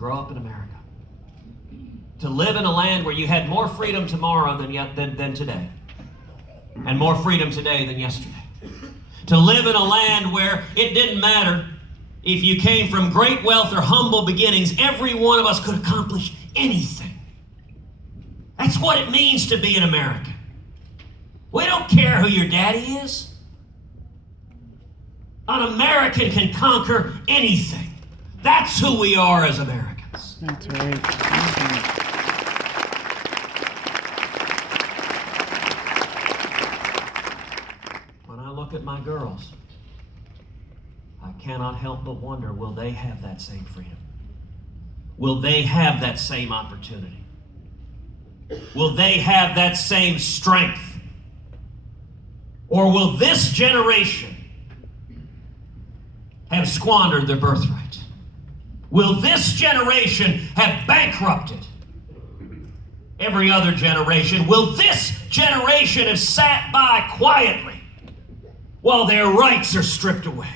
grow up in America. To live in a land where you had more freedom tomorrow than today. And more freedom today than yesterday. To live in a land where it didn't matter if you came from great wealth or humble beginnings, every one of us could accomplish anything. That's what it means to be an American. We don't care who your daddy is. An American can conquer anything. That's who we are as Americans. That's right. When I look at my girls, I cannot help but wonder, will they have that same freedom? Will they have that same opportunity? Will they have that same strength? Or will this generation have squandered their birthright? Will this generation have bankrupted every other generation? Will this generation have sat by quietly while their rights are stripped away?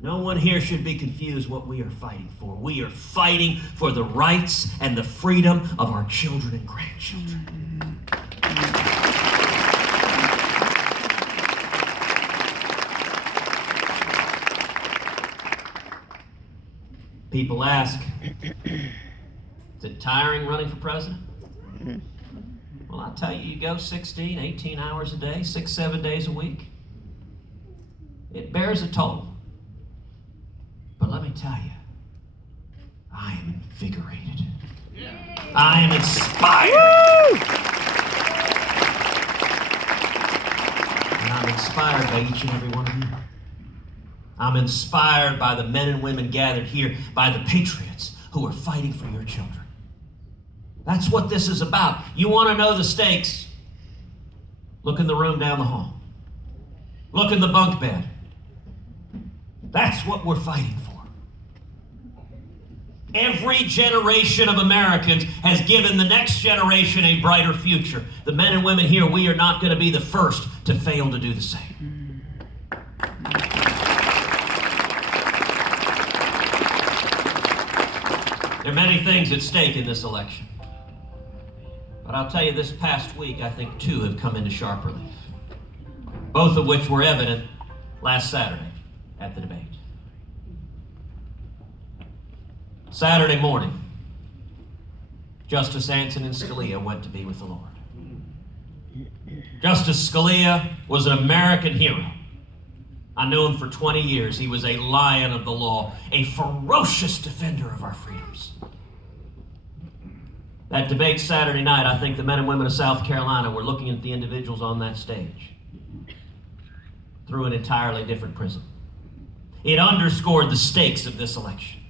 No one here should be confused what we are fighting for. We are fighting for the rights and the freedom of our children and grandchildren. People ask, is it tiring running for president? Well, I'll tell you, you go 16, 18 hours a day, 6, 7 days a week. It bears a toll. But let me tell you, I am invigorated. I am inspired. And I'm inspired by each and every one of you. I'm inspired by the men and women gathered here, by the patriots who are fighting for your children. That's what this is about. You want to know the stakes? Look in the room down the hall. Look in the bunk bed. That's what we're fighting for. Every generation of Americans has given the next generation a brighter future. The men and women here, we are not going to be the first to fail to do the same. There are many things at stake in this election. But I'll tell you, this past week, I think two have come into sharp relief. Both of which were evident last Saturday at the debate. Saturday morning, Justice Antonin Scalia went to be with the Lord. Justice Scalia was an American hero. I knew him for 20 years. He was a lion of the law, a ferocious defender of our freedoms. That debate Saturday night, I think the men and women of South Carolina were looking at the individuals on that stage through an entirely different prism. It underscored the stakes of this election.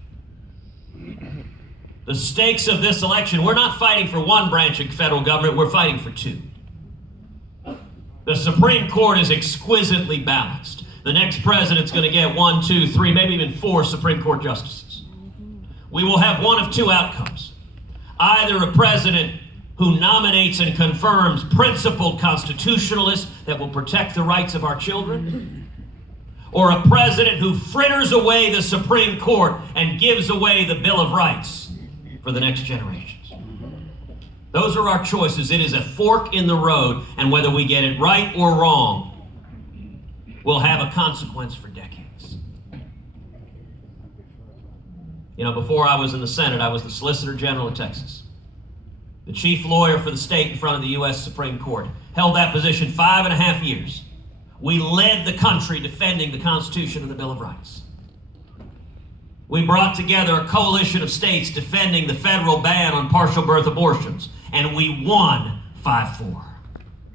The stakes of this election, we're not fighting for one branch of federal government, we're fighting for two. The Supreme Court is exquisitely balanced. The next president's going to get 1, 2, 3, maybe even 4 Supreme Court justices. We will have one of two outcomes. Either a president who nominates and confirms principled constitutionalists that will protect the rights of our children, or a president who fritters away the Supreme Court and gives away the Bill of Rights for the next generations. Those are our choices. It is a fork in the road, and whether we get it right or wrong will have a consequence for decades. You know, before I was in the Senate, I was the Solicitor General of Texas, the chief lawyer for the state in front of the U.S. Supreme Court. Held that position 5.5 years. We led the country defending the Constitution and the Bill of Rights. We brought together a coalition of states defending the federal ban on partial birth abortions, and we won 5-4.